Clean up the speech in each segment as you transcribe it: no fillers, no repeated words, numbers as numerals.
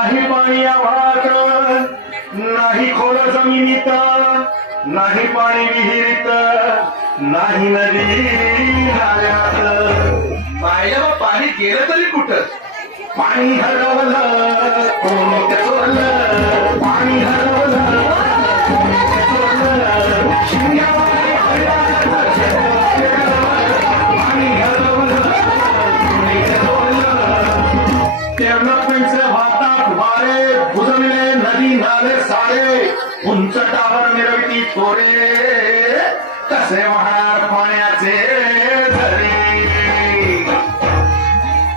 नाही पाणी आभाळात, नाही खोल जमिनीत, नाही पाणी विहिरीत, नाही नदी नाल्यात. पाहिलं मग पाणी गेलं तरी कुठं? पाणी हरवलं कोणी ते चोरलं, पाणी हरवलं कोणी ते चोरलं. शिंग्यावाणी पाणी हरवलं कोणी ते चोरलं. तेवढं हातात वारे बुजविले नदी नाले सारे, उंच टावर मिरविती चोरे, कसे वाहणार पाण्याचे झरे.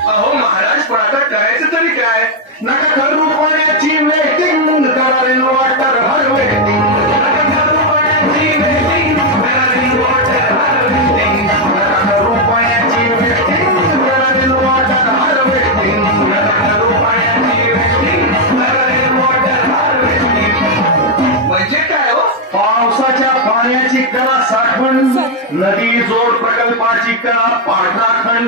अहो महाराज, पण आता करायचं तरी काय? नका करू पाण्याची वेटिंग, करा रेन वॉटर हार्वेस्टिंग. नका करू पाण्याची वेटिंग, करा रेन वॉटर हार्वेस्टिंग. नका करू पाण्याची वेटिंग, करा रेन वॉटर हार्वेस्टिंग. नका करू पाण्याची वेटिंग, करा रेन वॉटर हार्वेस्टिंग. म्हणजे काय हो? पावसाच्या पाण्याची करा साठवण, नदी जोड प्रकल्पाची करा पाठराखण.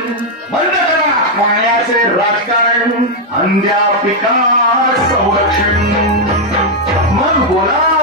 बंद करा पाण्याचे राजकारण, अंध्या पिका संरक्षण. मग बोला